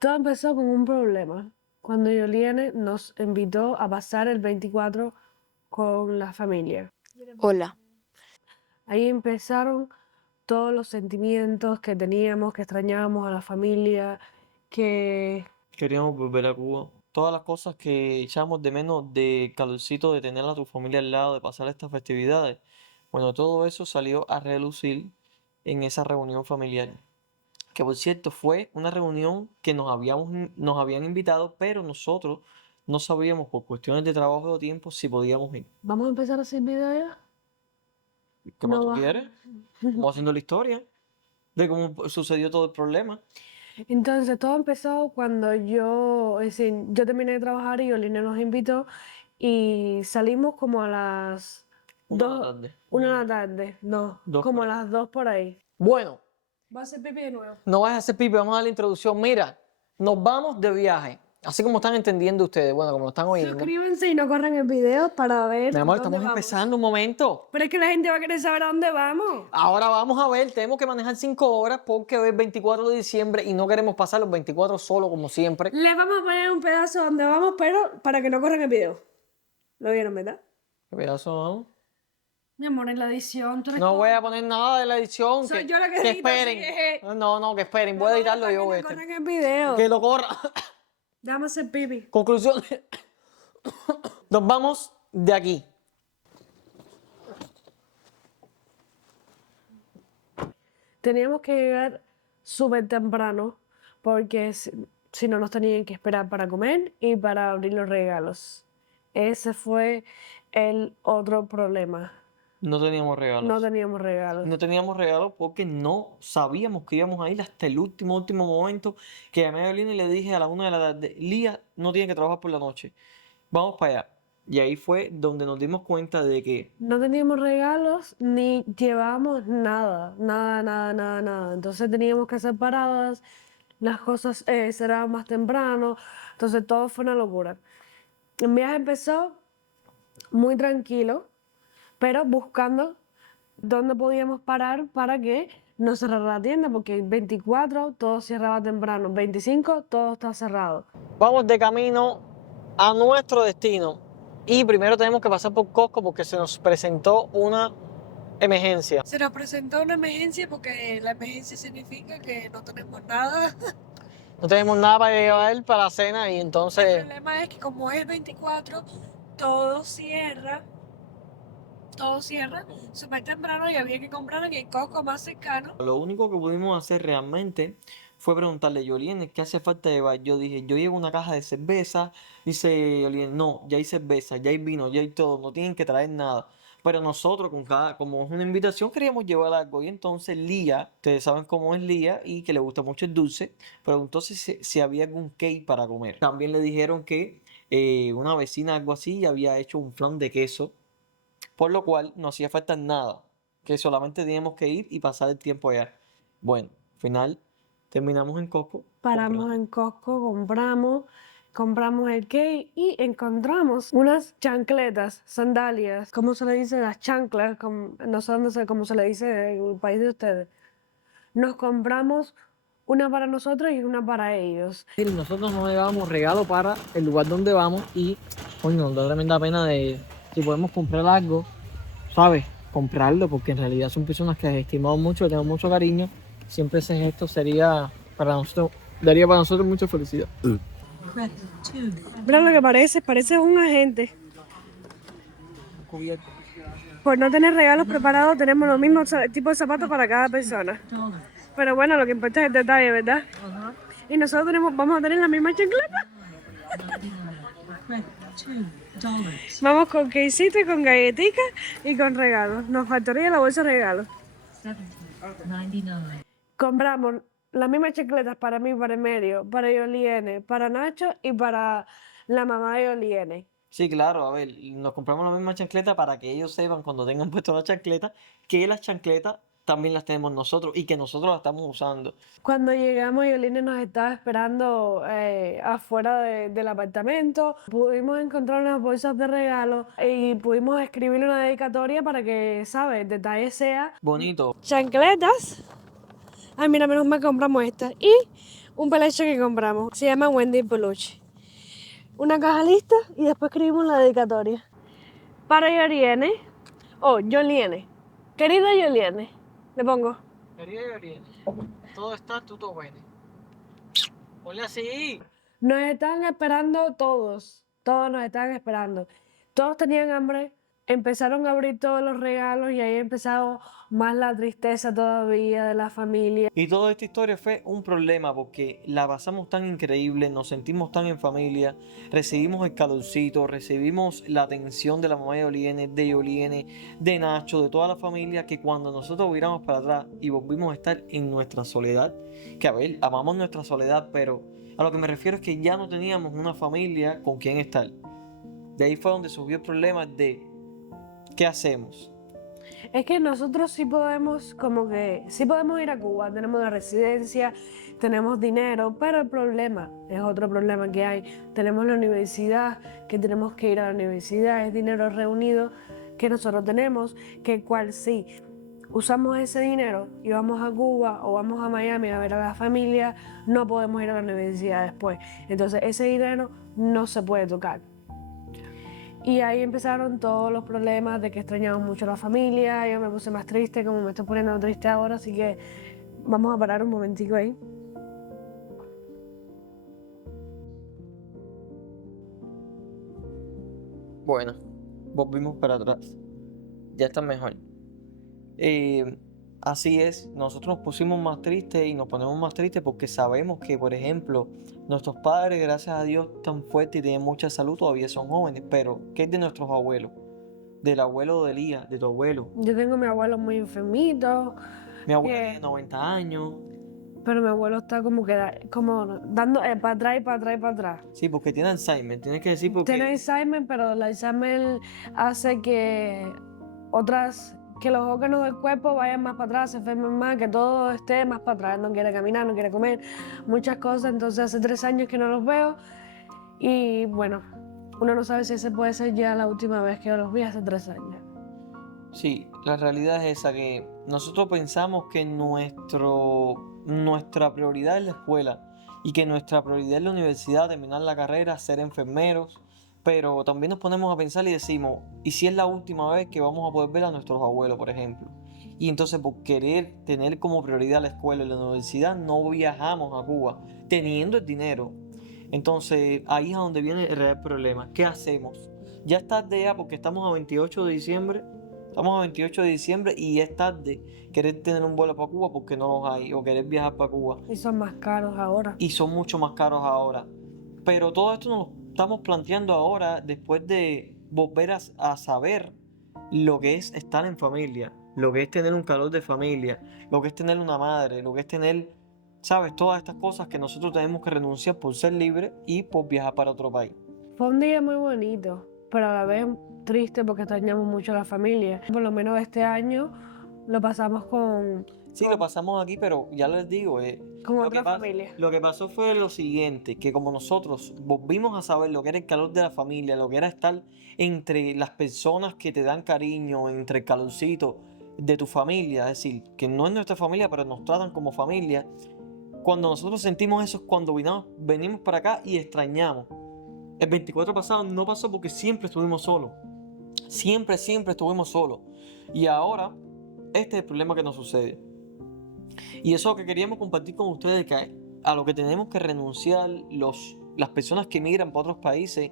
Todo empezó con un problema. Cuando Yoliene nos invitó a pasar el 24 con la familia. Hola. Ahí empezaron todos los sentimientos que teníamos, que extrañábamos a la familia, que Queríamos volver a Cuba. Todas las cosas que echamos de menos de calorcito, de tener a tu familia al lado, de pasar estas festividades. Bueno, todo eso salió a relucir en esa reunión familiar. Que por cierto fue una reunión que nos habían invitado, pero nosotros no sabíamos por cuestiones de trabajo o tiempo si podíamos ir. vamos a empezar a hacer video ya. ¿Qué más No tú va. quieres? Vamos haciendo la historia de cómo sucedió todo el problema. Entonces todo empezó cuando es decir, yo terminé de trabajar y Yoliene nos invitó y salimos como a las Una de la 2, tarde. 1 de la tarde, no, Dos como por a ahí. las 2 por ahí. Bueno, ¿Va a hacer pipi de nuevo? no vayas a hacer pipi, vamos a dar la introducción. Mira, nos vamos de viaje. Así como están entendiendo ustedes, bueno, como lo están oyendo. Suscríbanse y no corran el video para ver Mi amor, dónde estamos vamos. empezando un momento. Pero es que la gente va a querer saber a dónde vamos. Ahora vamos a ver, tenemos que manejar 5 horas porque hoy es 24 de diciembre y no queremos pasar los 24 solo como siempre. Les vamos a poner un pedazo donde vamos, pero para que no corran el video. ¿Lo vieron, verdad? ¿Qué pedazo vamos? Mi amor, en la edición, tú eres No todo. voy a poner nada de la edición. Soy que, yo la que que edito, esperen. así que- No, que esperen. Voy a editarlo Para yo. que no corran el video. Que lo corra. Déjame hacer pipi. Conclusión. Nos vamos de aquí. Teníamos que llegar súper temprano porque si no nos tenían que esperar para comer y para abrir los regalos. Ese fue el otro problema. No teníamos regalos. No teníamos regalos. No teníamos regalos porque no sabíamos que íbamos a ir hasta el último momento que llamé a Lina y le dije a la 1 de la tarde, Lía no tiene que trabajar por la noche, vamos para allá. Y ahí fue donde nos dimos cuenta de que No teníamos regalos ni llevábamos nada. Entonces teníamos que hacer paradas, las cosas cerraban más temprano, entonces todo fue una locura. El viaje empezó muy tranquilo, pero buscando dónde podíamos parar para que no cerrara la tienda, porque el 24 todo cerraba temprano, 25 todo está cerrado. Vamos de camino a nuestro destino. Y primero tenemos que pasar por Costco porque se nos presentó una emergencia. Se nos presentó una emergencia porque la emergencia significa que no tenemos nada. No tenemos nada para llevar para la cena y El entonces problema es que como es 24, todo cierra súper temprano y había que comprar en el Costco más cercano. lo único que pudimos hacer realmente fue preguntarle a Yolien qué hace falta llevar. Yo dije, yo llevo una caja de cerveza. Dice Yolien, no, ya hay cerveza, ya hay vino, ya hay todo, no tienen que traer nada. Pero nosotros, como es una invitación, queríamos llevar algo. Y entonces Lía, ustedes saben cómo es Lía y que le gusta mucho el dulce, preguntó si había algún cake para comer. También le dijeron que una vecina, algo así, había hecho un flan de queso, por lo cual no hacía falta nada, que solamente teníamos que ir y pasar el tiempo allá. Bueno, al final terminamos en Costco. Paramos en Costco, compramos el cake y encontramos unas chancletas, sandalias. ¿Cómo se le dice? Las chanclas, no sé dónde cómo se le dice en el país de ustedes. Nos compramos una para nosotros y una para ellos. nosotros no llevábamos regalo para el lugar donde vamos y coño, nos da tremenda pena de si podemos comprar algo, ¿sabes? Comprarlo porque en realidad son personas que estimamos mucho, que tenemos mucho cariño. Siempre ese gesto sería para nosotros, daría para nosotros mucha felicidad. Mira lo que parece un agente. Por no tener regalos preparados, tenemos los mismos tipos de zapatos para cada persona. Pero bueno, lo que importa es el detalle, ¿verdad? Y nosotros vamos a tener la misma chancleta. Vamos con quesito y con galletitas y con regalos. Nos faltaría la bolsa de regalos. Compramos las mismas chancletas para mí, para Emerio, para Yoliene, para Nacho y para la mamá de Yoliene. Sí, claro, a ver, nos compramos la misma chancleta para que ellos sepan cuando tengan puesto la chancleta que las chancletas también las tenemos nosotros y que nosotros las estamos usando. Cuando llegamos, Yoliene nos estaba esperando afuera del apartamento. Pudimos encontrar unas bolsas de regalo y pudimos escribirle una dedicatoria para que, ¿sabes?, el detalle sea Bonito. chancletas. Ay, mira, menos mal compramos estas. Y un peluche que compramos. Se llama Wendy Peluche. Una caja lista y después escribimos la dedicatoria. Para Yoriene, Yoliene. Querida Yoliene, le pongo. Querida Yoriene, todo está tutto bene. Ponle así. Nos están esperando todos nos están esperando. Todos tenían hambre, empezaron a abrir todos los regalos y ahí empezó más la tristeza todavía de la familia. Y toda esta historia fue un problema porque la pasamos tan increíble, nos sentimos tan en familia, recibimos el calorcito, recibimos la atención de la mamá de Yoliene, de Nacho, de toda la familia, que cuando nosotros viramos para atrás y volvimos a estar en nuestra soledad, que a ver, amamos nuestra soledad, pero a lo que me refiero es que ya no teníamos una familia con quien estar. De ahí fue donde surgió el problema de ¿qué hacemos? Es que nosotros sí podemos, sí podemos ir a Cuba, tenemos la residencia, tenemos dinero, pero el problema es otro problema que hay. Tenemos la universidad, que tenemos que ir a la universidad, es dinero reunido que nosotros tenemos, que cual sí usamos ese dinero y vamos a Cuba o vamos a Miami a ver a la familia, no podemos ir a la universidad después. Entonces ese dinero no se puede tocar. Y ahí empezaron todos los problemas de que extrañamos mucho a la familia, yo me puse más triste, como me estoy poniendo triste ahora, así que vamos a parar un momentico ahí. Bueno, volvimos para atrás. Ya está mejor. Así es, nosotros nos pusimos más tristes y nos ponemos más tristes porque sabemos que, por ejemplo, nuestros padres, gracias a Dios, tan fuertes y tienen mucha salud, todavía son jóvenes, pero ¿qué es de nuestros abuelos? Del abuelo de Elías, de tu abuelo. Yo tengo a mi abuelo muy enfermito, Mi abuelo ¿Qué? tiene 90 años. pero mi abuelo está como dando para atrás y para atrás y para atrás. Sí, porque tiene Alzheimer, tienes que decir porque... Tiene Alzheimer, pero el Alzheimer hace que los órganos del cuerpo vayan más para atrás, se enfermen más, que todo esté más para atrás. No quiere caminar, no quiere comer, muchas cosas. Entonces hace 3 años que no los veo y bueno, uno no sabe si ese puede ser ya la última vez que los vi hace 3 años. Sí, la realidad es esa, que nosotros pensamos que nuestra prioridad es la escuela y que nuestra prioridad es la universidad, terminar la carrera, ser enfermeros, pero también nos ponemos a pensar y decimos, ¿y si es la última vez que vamos a poder ver a nuestros abuelos, por ejemplo? Y entonces por querer tener como prioridad la escuela y la universidad, no viajamos a Cuba, teniendo el dinero. Entonces ahí es a donde viene el real problema. ¿Qué hacemos? Ya es tarde ya porque estamos a 28 de diciembre. Estamos a 28 de diciembre y es tarde querer tener un vuelo para Cuba porque no los hay, o querer viajar para Cuba. Y son más caros ahora. Y son mucho más caros ahora. Pero todo esto nos lo estamos planteando ahora después de volver a saber lo que es estar en familia, lo que es tener un calor de familia, lo que es tener una madre, lo que es tener, ¿sabes? Todas estas cosas que nosotros tenemos que renunciar por ser libres y por viajar para otro país. Fue un día muy bonito, pero a la vez triste porque extrañamos mucho a la familia. Por lo menos este año lo pasamos Sí, lo pasamos aquí, pero ya les digo, con lo otra que pas- familia. lo que pasó fue lo siguiente, que como nosotros volvimos a saber lo que era el calor de la familia, lo que era estar entre las personas que te dan cariño, entre el calorcito de tu familia, es decir, que no es nuestra familia, pero nos tratan como familia. Cuando nosotros sentimos eso es cuando venimos para acá y extrañamos. El 24 pasado no pasó porque siempre estuvimos solos. Siempre estuvimos solos. Y ahora, este es el problema que nos sucede. Y eso que queríamos compartir con ustedes, que a lo que tenemos que renunciar las personas que emigran para otros países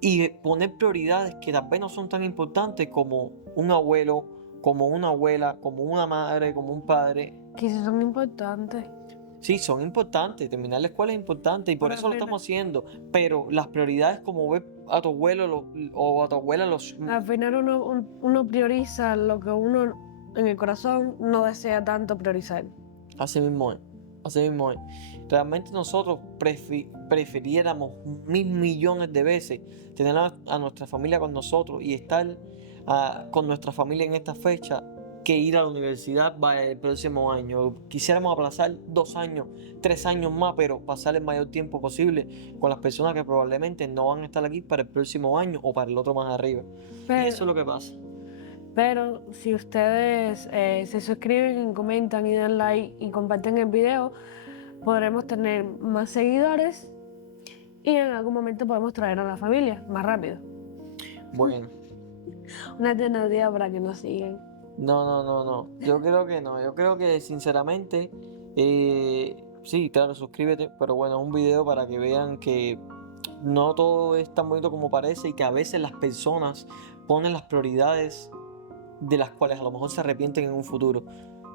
y poner prioridades que tal vez no son tan importantes como un abuelo, como una abuela, como una madre, como un padre. Que sí son importantes. Sí, son importantes, terminar la escuela es importante y por Pero eso lo apenas- estamos haciendo, pero las prioridades como ver a tu abuelo o a tu abuela Al final uno prioriza lo que uno en el corazón no desea tanto priorizar. Así mismo es, así mismo es. Realmente nosotros prefiriéramos 1.000 millones de veces tener a nuestra familia con nosotros y estar con nuestra familia en esta fecha que ir a la universidad el próximo año. Quisiéramos aplazar 2 años, 3 años más, pero pasar el mayor tiempo posible con las personas que probablemente no van a estar aquí para el próximo año o para el otro más arriba. Y eso es lo que pasa. Pero si ustedes se suscriben, comentan y dan like y comparten el video, podremos tener más seguidores y en algún momento podemos traer a la familia más rápido. Bueno, Una alternativa para que nos sigan. no. Yo creo que no. Yo creo que sinceramente, sí, claro, suscríbete, pero bueno, es un video para que vean que no todo es tan bonito como parece y que a veces las personas ponen las prioridades de las cuales a lo mejor se arrepienten en un futuro.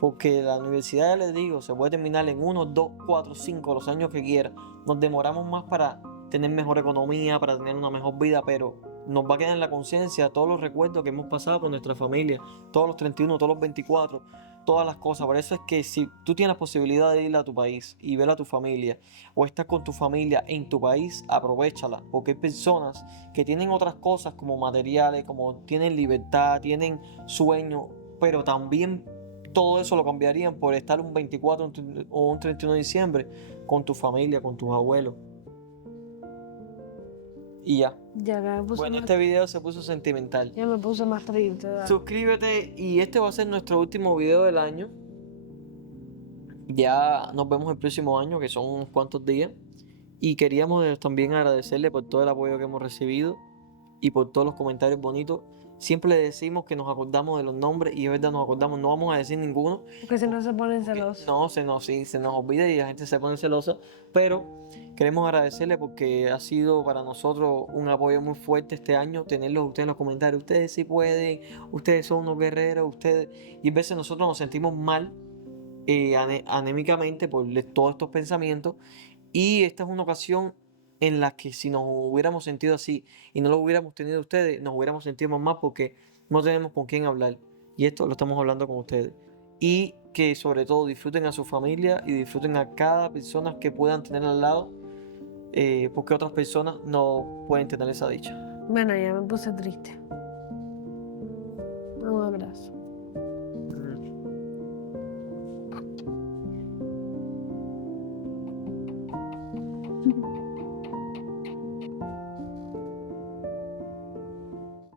Porque la universidad, ya les digo, se puede terminar en 1, 2, 4, 5, los años que quiera. Nos demoramos más para tener mejor economía, para tener una mejor vida, pero nos va a quedar en la conciencia todos los recuerdos que hemos pasado con nuestra familia, todos los 31, todos los 24, todas las cosas. Por eso es que si tú tienes la posibilidad de ir a tu país y ver a tu familia, o estás con tu familia en tu país, aprovéchala, porque hay personas que tienen otras cosas como materiales, como tienen libertad, tienen sueño, pero también todo eso lo cambiarían por estar un 24 o un 31 de diciembre con tu familia, con tus abuelos. Y ya. Ya me puse Bueno, más, este video se puso sentimental. ya me puse más triste. ¿Verdad? Suscríbete y este va a ser nuestro último video del año. Ya nos vemos el próximo año, que son unos cuantos días. Y queríamos también agradecerle por todo el apoyo que hemos recibido y por todos los comentarios bonitos. Siempre le decimos que nos acordamos de los nombres y es verdad nos acordamos, no vamos a decir ninguno. Porque si no se ponen celosos. No, sí, se nos olvida y la gente se pone celosa, pero queremos agradecerle porque ha sido para nosotros un apoyo muy fuerte este año, tenerlos ustedes en los comentarios. Ustedes sí pueden, ustedes son unos guerreros, ustedes. Y a veces nosotros nos sentimos mal anémicamente por todos estos pensamientos. Y esta es una ocasión en la que si nos hubiéramos sentido así y no lo hubiéramos tenido ustedes, nos hubiéramos sentido más mal porque no tenemos con quién hablar. Y esto lo estamos hablando con ustedes. Y que sobre todo disfruten a su familia y disfruten a cada persona que puedan tener al lado, porque otras personas no pueden tener esa dicha. Bueno, ya me puse triste. Un abrazo.